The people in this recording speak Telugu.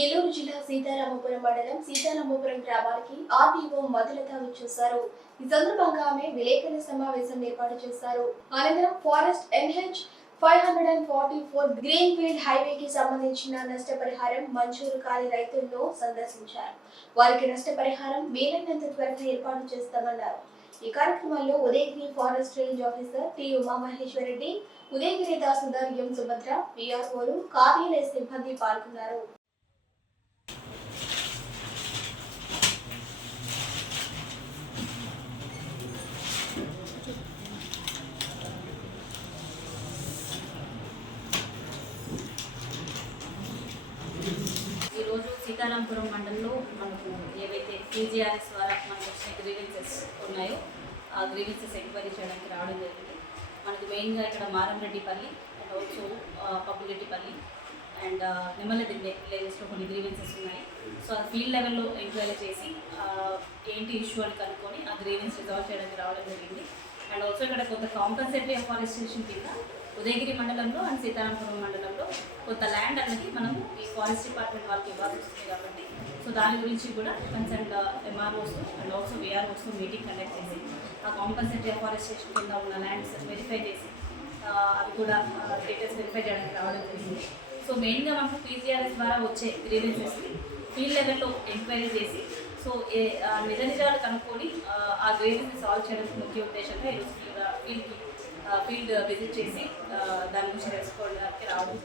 నెల్లూరు జిల్లా సీతారామపురం మండలం సీతారామపురం గ్రామానికి ఆర్డీఓ మధులత వచ్చేశారు. ఈ సందర్భంగా ఆమె విలేకరుల సమావేశం ఏర్పాటు చేశారు. అనంతరం ఫారెస్ట్ NH 544 గ్రీన్ ఫీల్డ్ హైవేకి సంబంధించిన నష్టపరిహారం మంజూరు కాని రైతులను సందర్శించారు. వారికి నష్టపరిహారం వీలైనంత త్వరగా ఏర్పాటు చేస్తామన్నారు. ఈ కార్యక్రమంలో Udayagiri forest range officer T Umamaheswarareddy, Udayagiri tahsildar M Subhadra, PROలు, కార్యాలయ సిబ్బంది పాల్గొన్నారు. ఈరోజు సీతారాంపురం మండలంలో మనకు ఏవైతే PGRS ద్వారా మనకు వచ్చిన గ్రీవెన్సెస్ ఉన్నాయో ఆ గ్రీవెన్సెస్ ఎంక్వైరీ చేయడానికి రావడం జరిగింది. మనకు మెయిన్గా ఇక్కడ మారంరెడ్డిపల్లి అండ్ ఆల్సో పబ్బులెట్టిపల్లి అండ్ నిమ్మలదిండే విలేజెస్లో కొన్ని గ్రీవెన్సెస్ ఉన్నాయి. సో అది ఫీల్డ్ లెవెల్లో ఎంక్వైరీ చేసి ఏంటి ఇష్యూ అని కనుక్కొని ఆ గ్రీవెన్స్ రిజాల్వ్ చేయడానికి రావడం జరిగింది. అండ్ ఆల్సో ఇక్కడ కొంత కాంపన్సేటరీ అఫారెస్టేషన్ కింద ఉదయగిరి మండలంలో అండ్ సీతారాంపురం మండలంలో కొంత ల్యాండ్ అనేది మనము ఈ ఫారెస్ట్ డిపార్ట్మెంట్ వాళ్ళకి ఇవ్వాల్సి వస్తుంది కాబట్టి సో దాని గురించి కూడా కన్సర్న్ MROస్ అండ్ ఆల్సో VROస్ మీటింగ్ కండక్ట్ చేసి ఆ కాంపన్సేటరీ అఫారెస్టేషన్ కింద ఉన్న ల్యాండ్స్ వెరిఫై చేసి అవి కూడా డీటెయిల్స్ వెరిఫై చేయడానికి రావడం జరిగింది. సో మెయిన్గా మనకు PGRS ద్వారా వచ్చే గ్రీవెన్సెస్ని ఫీల్డ్ లెవెల్లో ఎంక్వైరీ చేసి సో నిజ నిజాలు కనుక్కొని ఆ గ్రీవెన్స్ని సాల్వ్ చేయడానికి ముఖ్య ఉద్దేశంగా ఈరోజు ఫీల్డ్ విజిట్ చేసి దాని గురించి తెలుసుకోవడానికి రావడం.